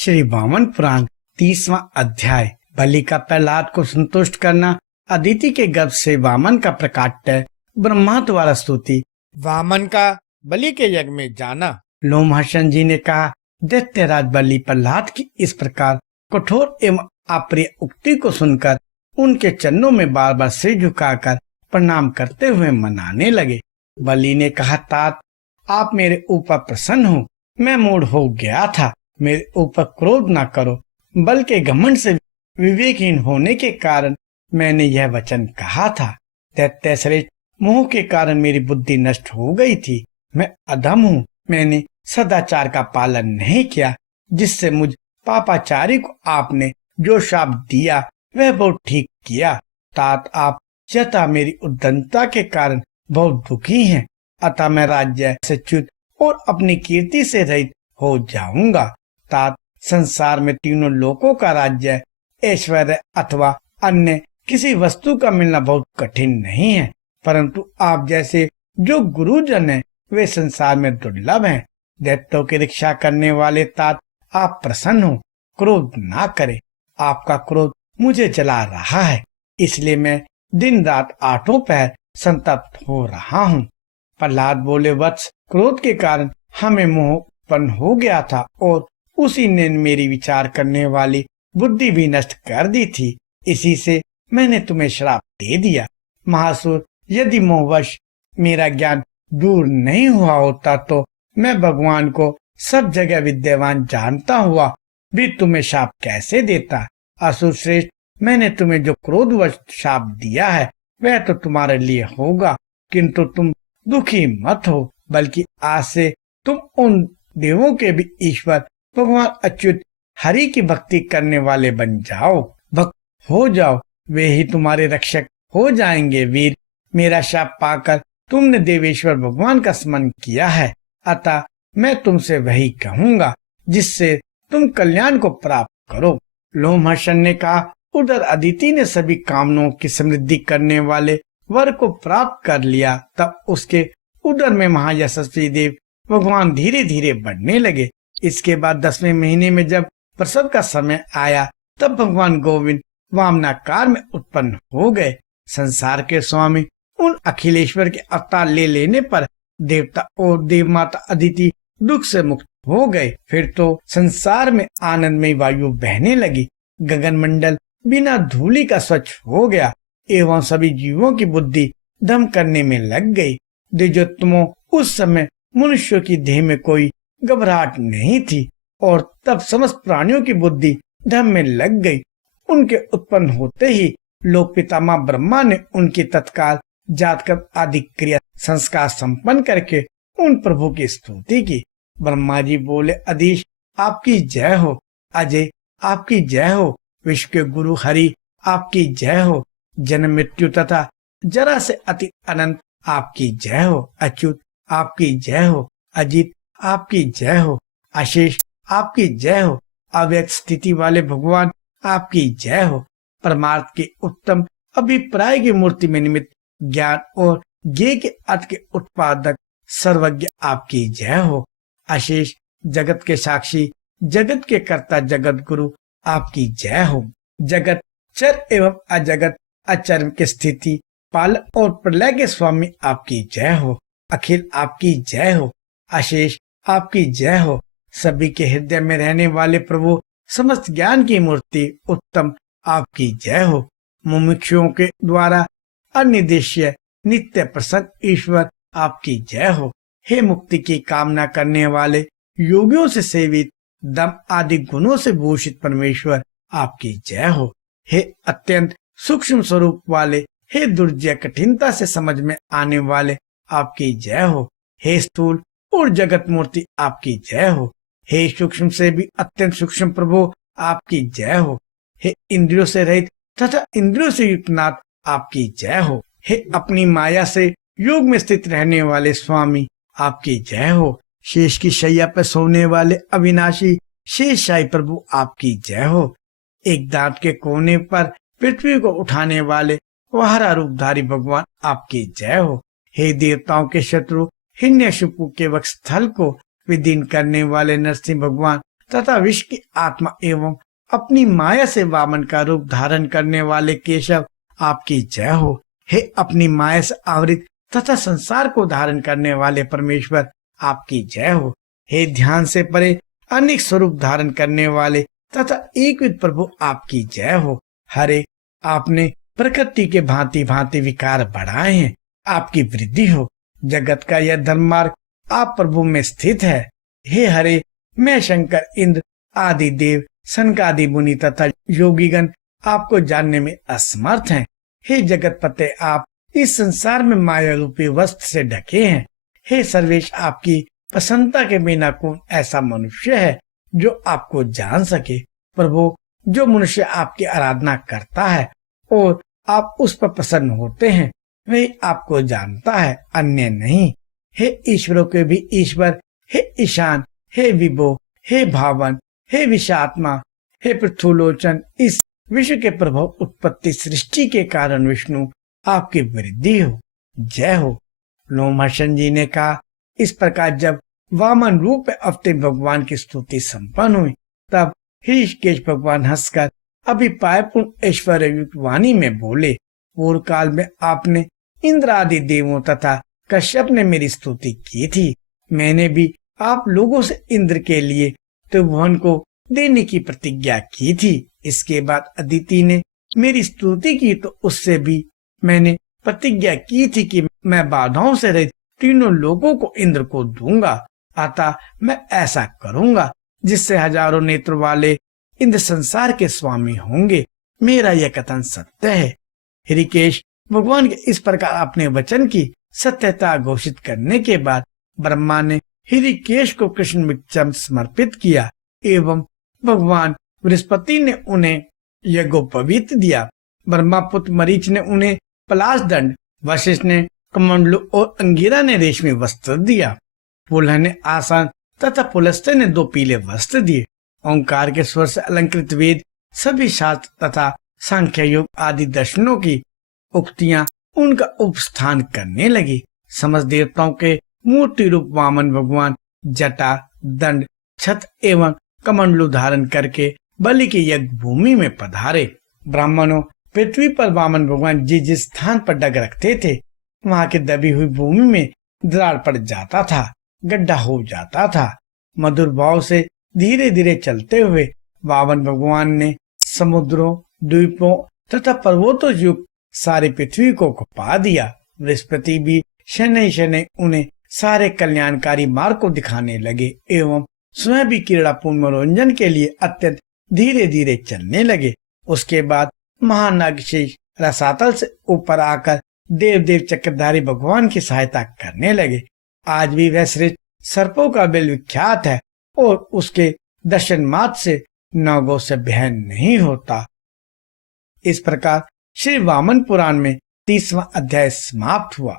श्री वामन पुराण 30वां अध्याय। बलि का प्रहलाद को संतुष्ट करना। अदिति के गर्भ से वामन का प्रकाट्य। ब्रह्मा द्वारा स्तुति। वामन का बलि के यज्ञ में जाना। लोमहर्षण जी ने कहा, दैत्यराज बलि प्रहलाद की इस प्रकार कठोर एवं अप्रिय उक्ति को सुनकर उनके चरणों में बार बार सिर झुकाकर प्रणाम करते हुए मनाने लगे। बलि ने कहा, तात आप मेरे ऊपर प्रसन्न हो। मैं मूढ़ हो गया था, मेरे ऊपर क्रोध न करो, बल्कि घमंड से विवेकहीन होने के कारण मैंने यह वचन कहा था। दैत्य श्रेष्ठ, मोह के कारण मेरी बुद्धि नष्ट हो गई थी। मैं अधम हूँ, मैंने सदाचार का पालन नहीं किया, जिससे मुझ पापाचारी को आपने जो शाप दिया वह बहुत ठीक किया। तात आप यथा मेरी उद्दंडता के कारण बहुत दुखी हैं, अतः मैं राज्य से च्युत और अपनी कीर्ति से रहित हो जाऊंगा। तात संसार में तीनों लोकों का राज्य, ऐश्वर्य अथवा अन्य किसी वस्तु का मिलना बहुत कठिन नहीं है, परंतु आप जैसे जो गुरुजन हैं वे संसार में दुर्लभ हैं। दैत्यों की रक्षा करने वाले तात आप प्रसन्न हो, क्रोध ना करें। आपका क्रोध मुझे जला रहा है, इसलिए मैं दिन रात आठों पहर संतप्त हो रहा हूँ। प्रहलाद बोले, वत्स, क्रोध के कारण हमें मोह उत्पन्न हो गया था और उसी ने मेरी विचार करने वाली बुद्धि भी नष्ट कर दी थी। इसी से मैंने तुम्हें श्राप दे दिया। महासुर, यदि मोहवश मेरा ज्ञान दूर नहीं हुआ होता तो मैं भगवान को सब जगह विद्यमान जानता हुआ भी तुम्हें शाप कैसे देता। असुर श्रेष्ठ, मैंने तुम्हें जो क्रोधवश शाप दिया है वह तो तुम्हारे लिए होगा, किंतु तुम दुखी मत हो, बल्कि आज से तुम उन देवों के भी ईश्वर भगवान अच्युत हरि की भक्ति करने वाले बन जाओ, भक्त हो जाओ, वे ही तुम्हारे रक्षक हो जाएंगे। वीर, मेरा शाप पाकर तुमने देवेश्वर भगवान का स्मरण किया है, अतः मैं तुमसे वही कहूंगा जिससे तुम कल्याण को प्राप्त करो। लोमहर्षण ने कहा, उधर अदिति ने सभी कामनाओं की समृद्धि करने वाले वर को प्राप्त कर लिया। तब उसके उदर में महायशस्वी देव भगवान धीरे धीरे बढ़ने लगे। इसके बाद 10वें महीने में जब प्रसव का समय आया तब भगवान गोविंद वामनाकार में उत्पन्न हो गए। संसार के स्वामी उन अखिलेश्वर के अवतार ले लेने पर देवता और देवमाता अदिति दुख से मुक्त हो गए। फिर तो संसार में आनंदमय वायु बहने लगी, गगन मंडल बिना धूलि का स्वच्छ हो गया एवं सभी जीवों की बुद्धि दम करने में लग गई। द्विजोत्तमों, उस समय मनुष्यों की देह में कोई घबराहट नहीं थी और तब समस्त प्राणियों की बुद्धि धम में लग गई। उनके उत्पन्न होते ही लोक पितामह ब्रह्मा ने उनकी तत्काल जातक आदि क्रिया संस्कार संपन्न करके उन प्रभु की स्तुति की। ब्रह्मा जी बोले, अधीश आपकी जय हो, अजय आपकी जय हो, विश्व के गुरु हरि आपकी जय हो, जन्म मृत्यु तथा जरा से अति अनंत आपकी जय हो, अच्युत आपकी जय हो, अजित आपकी जय हो, अशेष आपकी जय हो, अव्यक्त स्थिति वाले भगवान आपकी जय हो, परमार्थ के उत्तम अभिप्राय की मूर्ति में निमित्त ज्ञान और ज्ञेय के अर्थ के उत्पादक सर्वज्ञ आपकी जय हो, अशेष जगत के साक्षी जगत के कर्ता जगत गुरु आपकी जय हो, जगत चर एवं अजगत अचर के स्थिति पालक और प्रलय के स्वामी आपकी जय हो, अखिल आपकी जय हो, अशेष आपकी जय हो, सभी के हृदय में रहने वाले प्रभु समस्त ज्ञान की मूर्ति उत्तम आपकी जय हो, मुमुक्षुओं के द्वारा अनिर्देश्य नित्य प्रसन्न ईश्वर आपकी जय हो, हे मुक्ति की कामना करने वाले योगियों से सेवित दम आदि गुणों से भूषित परमेश्वर आपकी जय हो, हे अत्यंत सूक्ष्म स्वरूप वाले, हे दुर्जय कठिनता से समझ में आने वाले आपकी जय हो, हे स्थूल और जगत मूर्ति आपकी जय हो, हे सूक्ष्म से भी अत्यंत सूक्ष्म प्रभु आपकी जय हो, हे इंद्रियों से रहित तथा इंद्रियों से युक्त नाथ आपकी जय हो, हे अपनी माया से योग में स्थित रहने वाले स्वामी आपकी जय हो, शेष की शैया पर सोने वाले अविनाशी शेषशाही प्रभु आपकी जय हो, एक दांत के कोने पर पृथ्वी को उठाने वाले वहरा रूपधारी भगवान आपकी जय हो, हे देवताओं के शत्रु हिरण्यकशिपु के वक्षस्थल को विदीन करने वाले नरसिंह भगवान तथा विश्व की आत्मा एवं अपनी माया से वामन का रूप धारण करने वाले केशव, आपकी जय हो। हे अपनी माया से आवृत तथा संसार को धारण करने वाले परमेश्वर, आपकी जय हो। हे ध्यान से परे अनेक स्वरूप धारण करने वाले तथा एकविध प्रभु, आपकी जय हो। हरे, आपने प्रकृति के भांति भांति विकार बढ़ाए हैं, आपकी वृद्धि हो। जगत का यह धर्म मार्ग आप प्रभु में स्थित है। हे हरे, मैं शंकर, इंद्र आदि देव, सनकादि मुनि तथा योगीगण आपको जानने में असमर्थ हैं। हे जगत पते, आप इस संसार में माया रूपी वस्त्र से ढके हैं। हे सर्वेश, आपकी प्रसन्नता के बिना कौन ऐसा मनुष्य है जो आपको जान सके। प्रभु, जो मनुष्य आपकी आराधना करता है और आप उस पर प्रसन्न होते हैं, वही आपको जानता है, अन्य नहीं। हे ईश्वरों के भी ईश्वर, हे ईशान, हे विभो, हे भावन, हे विषात्मा, हे पृथुलोचन, इस विश्व के प्रभु, उत्पत्ति सृष्टि के कारण विष्णु, आपकी वृद्धि हो, जय हो। लोमहर्षण जी ने कहा, इस प्रकार जब वामन रूप में अवते भगवान की स्तुति संपन्न हुई, तब ऋषिकेश भगवान हंसकर अभिप्रायपूर्ण ऐश्वर्य युक्त वाणी में बोले, पूर्व काल में आपने इंद्र आदि देवों तथा कश्यप ने मेरी स्तुति की थी। मैंने भी आप लोगों से इंद्र के लिए त्रिभुवन को देने की प्रतिज्ञा की थी। इसके बाद अदिति ने मेरी स्तुति की, तो उससे भी मैंने प्रतिज्ञा की थी कि मैं बाधाओं से रहित तीनों लोगों को इंद्र को दूंगा। अतः मैं ऐसा करूंगा जिससे हजारों नेत्र वाले इंद्र संसार के स्वामी होंगे। मेरा यह कथन सत्य है। ऋषिकेश भगवान के इस प्रकार अपने वचन की सत्यता घोषित करने के बाद ब्रह्मा ने ऋषिकेश को कृष्ण विक्रम समर्पित किया एवं भगवान बृहस्पति ने उन्हें यज्ञोपवीत दिया। ब्रह्मा पुत्र मरीच ने उन्हें पलाश दंड, वशिष्ठ ने कमंडलू और अंगिरा ने रेशमी वस्त्र दिया। पुलह ने आसन तथा पुलस्त्य ने 2 पीले वस्त्र दिए। ओंकार के स्वर से अलंकृत वेद, सभी शास्त्र तथा सांख्य योग आदि दर्शनों की उक्तियां उनका उपस्थान करने लगी। समस्त देवताओं के मूर्ति रूप वामन भगवान जटा, दंड, छत्र एवं कमंडलू धारण करके बलि की यज्ञ भूमि में पधारे। ब्राह्मणों, पृथ्वी पर वामन भगवान जिस स्थान पर डग रखते थे, वहां की दबी हुई भूमि में दरार पड़ जाता था, गड्ढा हो जाता था। मधुर भाव से धीरे धीरे चलते हुए वामन भगवान ने समुद्रों, द्वीपों तथा पर्वतों युक्त सारी पृथ्वी को खपा दिया। बृहस्पति भी शनै शनै उन्हें सारे कल्याणकारी मार्ग को दिखाने लगे एवं स्वयं भी क्रीड़ापूर्ण मनोरंजन के लिए अत्यंत धीरे धीरे चलने लगे। उसके बाद महानागशेष रसातल से ऊपर आकर देव देव चक्रधारी भगवान की सहायता करने लगे। आज भी वह श्रेष्ठ सर्पों का बिल विख्यात है और उसके दर्शन मात्र से नागों से भय नहीं होता। इस प्रकार श्री वामन पुराण में 30वां अध्याय समाप्त हुआ।